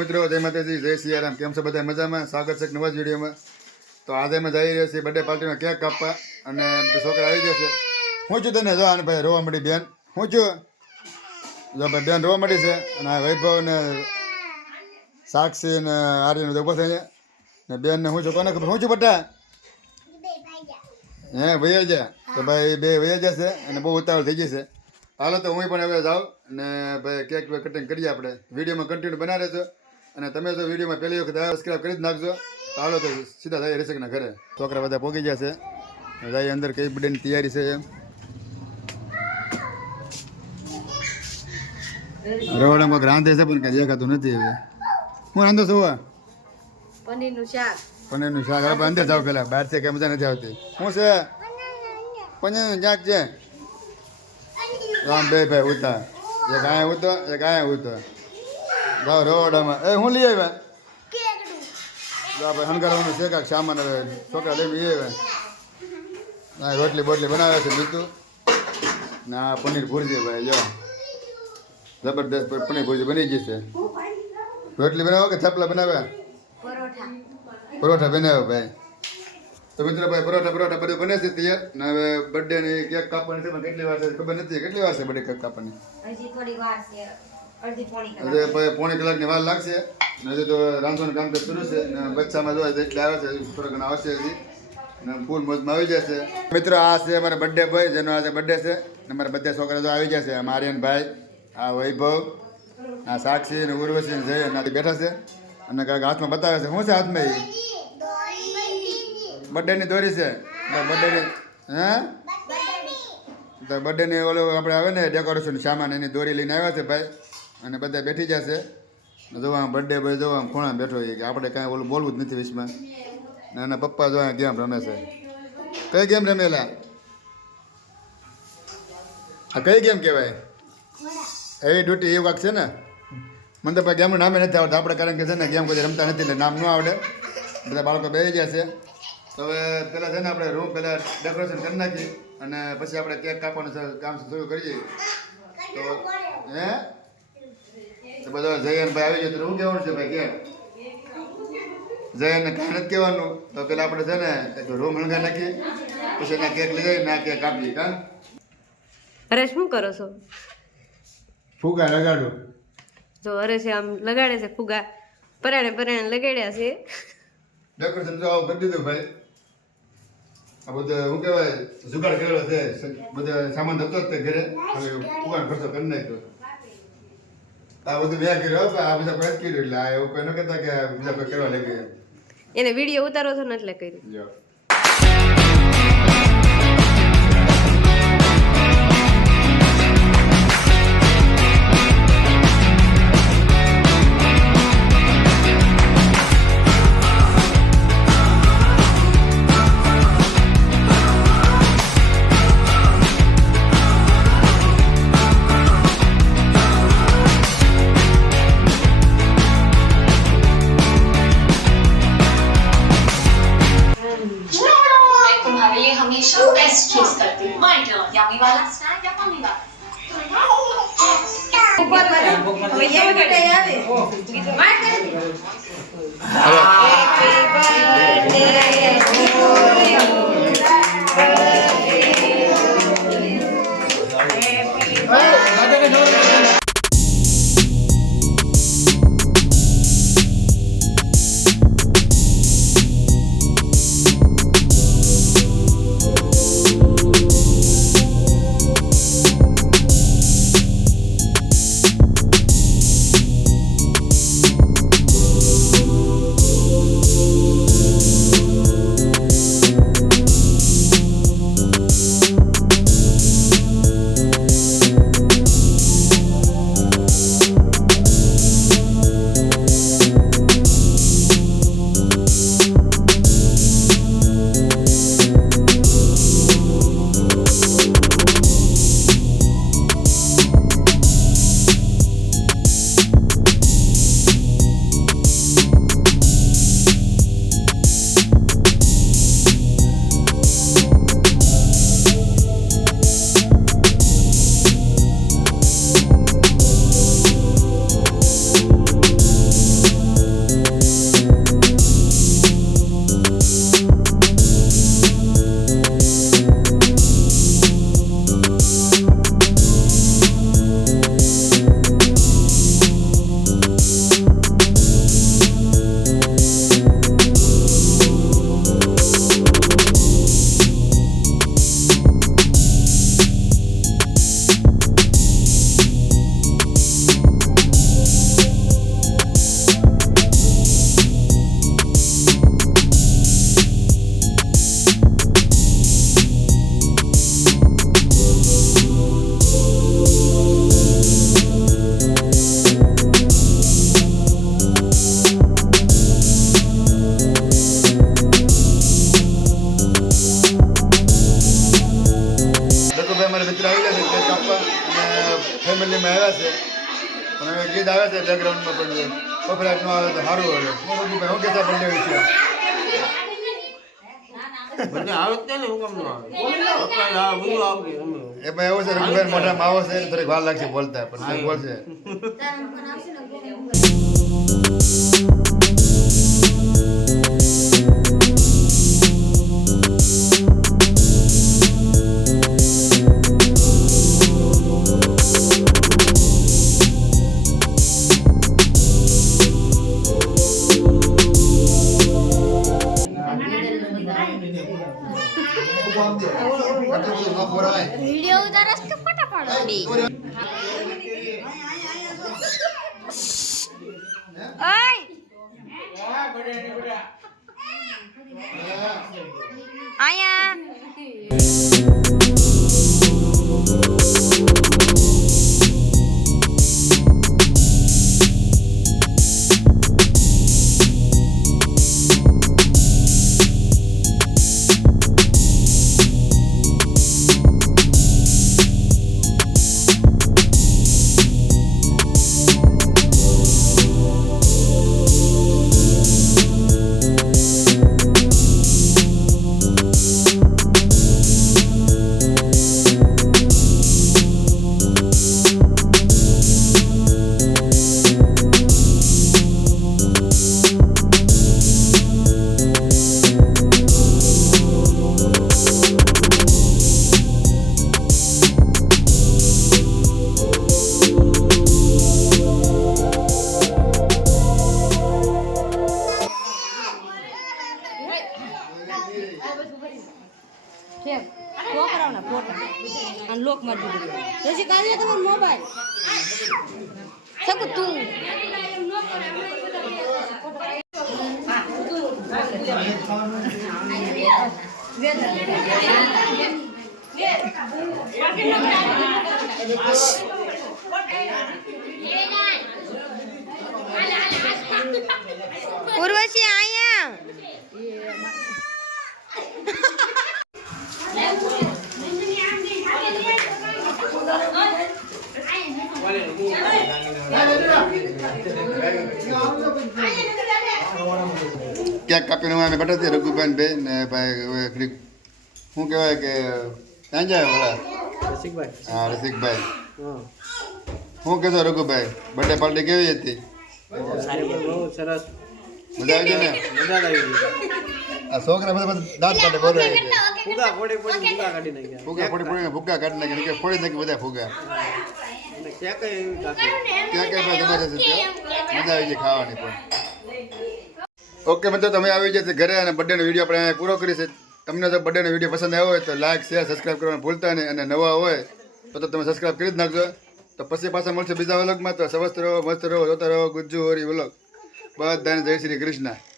મિત્રો, જય માતાજી, જય સિયારામ. કેમ છો બધા? મજામાં? સ્વાગત છે નવા જ વિડીયોમાં. તો આજે અમે જઈ રહ્યા છીએ બર્થડે પાર્ટીમાં કેક કાપવા અને બધા છોકરા આવી જશે. હું છું તને જો આને ભાઈ રોવા મળી બેન. હું છું જો ભાઈ બેન રોવા મળી છે અને આ વૈભવ ને સાક્ષી ને આર્યન ઉભો થઈને ને બેન ને હું છું કોને ખબર. હું છું બટા હે વૈયા જા તો ભાઈ બે વૈયા જશે અને બહુ ઉતાવળ થઈ જશે. હાલો તો હું પણ હવે જાઉં અને ભાઈ કેક કટિંગ કરીએ. આપણે વિડીયોમાં કન્ટિન્યુ બનાવી રહેજો અને તમે જો વિડીયોમાં પહેલી વખત સબસ્ક્રાઈબ કરી જ નાખજો. તો હાલો તો સીધા જાય રેસકના ઘરે. છોકરા બધા પહોંચી ગયા છે, જાય અંદર કઈ બર્થડેની તૈયારી છે એમ. રવાડામાં કોઈક રાંધે છે પણ કઈ દેખાતું નથી. હવે હું રાંધો છું પનીરનું શાક. પનીરનું શાક. હવે અંદર જાવ પેલા, બહાર છે કઈ મજા નથી આવતી. શું છે? પનીરનું શાક છે. રામ બે ભાઈ ઉતા, એક આયા ઉતો એક આયા ઉતો. જાઓ રવાડામાં. એ હું લઈ આવ્યા આપણે હણગારવાનું છે કાંક સામાન. હવે છોકરા લઈને લઈ આવ્યા. રોટલી બોટલી બનાવે છે બીજું ના પનીર ભુરજી ભાઈ જો જબરદસ્ત પનીર ભુરજી બની જશે. રોટલી બનાવો કે થેપલા બનાવ્યા? પરોઠા બનાવ્યો ભાઈ. તો મિત્રો ભાઈ પરોઠા બધું બને છે તૈયાર. ને હવે બર્થડે ની કેક કાપવાની છે પણ કેટલી વાર છે ખબર નથી. કેટલી વાર છે બર્થડે કેક કાપવાની? હજી ભાઈ પોણી કલાકની વાર લાગશે. હજી તો રાંધવાનું કામ તો શરૂ છે ને બચ્ચામાં જોવા એટલે આવે છે થોડા ઘણા આવશે હજી ને ફૂલ મોજમાં આવી જશે. મિત્રો આ છે અમારા બર્થડે બોય જેનો આજે બર્થડે છે ને અમારા બધા છોકરા તો આવી જશે. આ આર્યનભાઈ, આ વૈભવ, આ સાક્ષી ને ઉર્વશી ને જય એનાથી બેઠા છે અને કાંઈક હાથમાં બતાવે છે. શું છે હાથમાં? એ બર્થડેની દોરી છે. બર્થડેની હે તો બર્થડેની ઓલું આપણે આવે ને ડેકોરેશન સામાન એની દોરી લઈને આવ્યા છે ભાઈ અને બધા બેઠી જશે. જોવા બર્થડે ભાઈ જોવા ખૂણા બેઠો એ કે આપણે કાંઈ ઓલું બોલવું જ નથી વિશમાં. ને એના પપ્પા જોવા ગેમ રમે છે. કઈ ગેમ રમેલા? આ કઈ ગેમ કહેવાય? એ ડ્યુટી એવું કાંક છે ને. મને તો ભાઈ ગેમનું નામે નથી આવડતું આપણે, કારણ કે છે ને ગેમ કોઈ રમતા નથી એટલે નામ ન આવડે. બધા બાળકો બેસી જશે. તો હવે પહેલાં છે ને આપણે રૂમ પહેલાં ડેકોરેશન કરી નાખી અને પછી આપણે કેક કાપવાનું કામ શરૂ કરીએ. તો હે તો બધા જયનભાઈ આવી જાય તો શું કહેવાનું છે ભાઈ? કેક જયનને કાંઈ નથી કહેવાનું. તો પેલા આપણે છે ને એક રૂમ હણગા નાખીએ પછી એના કેક લઈ જઈએ ના કેક કાપીએ. કાં હરેશ શું કરો છો? ફુગા લગાડું. જો હરેશ આમ લગાડે છે ફુગા. પરાણે લગાડ્યા છે. ડેકોરેશન તો આવું કરી દીધું ભાઈ. આ બધું શું કહેવાય જુગાડ કરેલો છે. બધા સામાન હતો જ તે ઘરે. હવે ફુગાનો ખર્ચો કરી નાખ્યો. આ બધું મેં કર્યું આ બધા કોઈ જ કર્યું એટલે આ એવું કોઈ ન કહેતા કે બીજા કોઈ કરવા લાગ્યું એને વિડીયો ઉતારો છો ને એટલે કર્યું. हमेशा बेस्ट चूज करती हूँ. My turn. यम्मी वाला स्नैक या मम्मी वाला? ऊपर वाला ये बेटा यार मार कर हैप्पी बर्थडे टू यू. અમે આવ્યા છે પણ હવે ગીત આવે છે બેકગ્રાઉન્ડમાં પણ કોપીરાઇટ ન આવે તો સારું હોય રઘુભાઈ હું કહેતા બર્થડે વિશે બધે આવે જ ને હું કેમ ન આવે પપ્પા આ બધું આવશે એમાં એવું છે રઘુભાઈ મોઢામાં આવો છે થોડીક વાર લાગશે બોલતા પણ કંઈક બોલશે વિડિયો ઉતારસ કે ફોટા પાડો આયા લોક મારી દીધું પછી કાલે તમારો મોબાઈલ સકુ તું ઉર્વશી આયા ક્યાંક કાપીને અમે બેઠા છીએ રઘુભાઈ બે ને ભાઈ હવે ઘડીક શું કહેવાય કે ક્યાં જાય ઓલા હા રસિકભાઈ શું કહેશો રઘુભાઈ બર્થડે પાર્ટી કેવી હતી સરસ મજા આવી ગઈ ને આ છોકરા બધા દાંત કાઢે બોલે ફુગા ફોડી ફોડી ફુગા કાઢી નાખ્યા ફુગા ફોડી ફોડીને ફુગા કાઢી નાખી કે ફોડી નાખી બધા ફુગા અને ક્યાં કઈ એવી કાઢી ક્યાં ક્યાં તમારે છે ત્યાં મજા આવી ગઈ ખાવાની પણ ઓકે મિત્રો તમે આવી જશે ઘરે અને બર્થડેનો વિડીયો આપણે અહીંયા પૂરો કરીશું તમને જો બર્થડેનો વિડીયો પસંદ આવ્યો હોય તો લાઈક શેર સબસ્ક્રાઈબ કરવાનું ભૂલતા નહીં અને નવા હોય તો તમે સબસ્ક્રાઈબ કરી જ નાખજો તો પછી પાછા મળશે બીજા વ્લોગમાં તો સ્વસ્થ રહો મસ્ત રહો જોતા રહો ગુજ્જુ હોરી વ્લોગ બધાને જય શ્રી કૃષ્ણ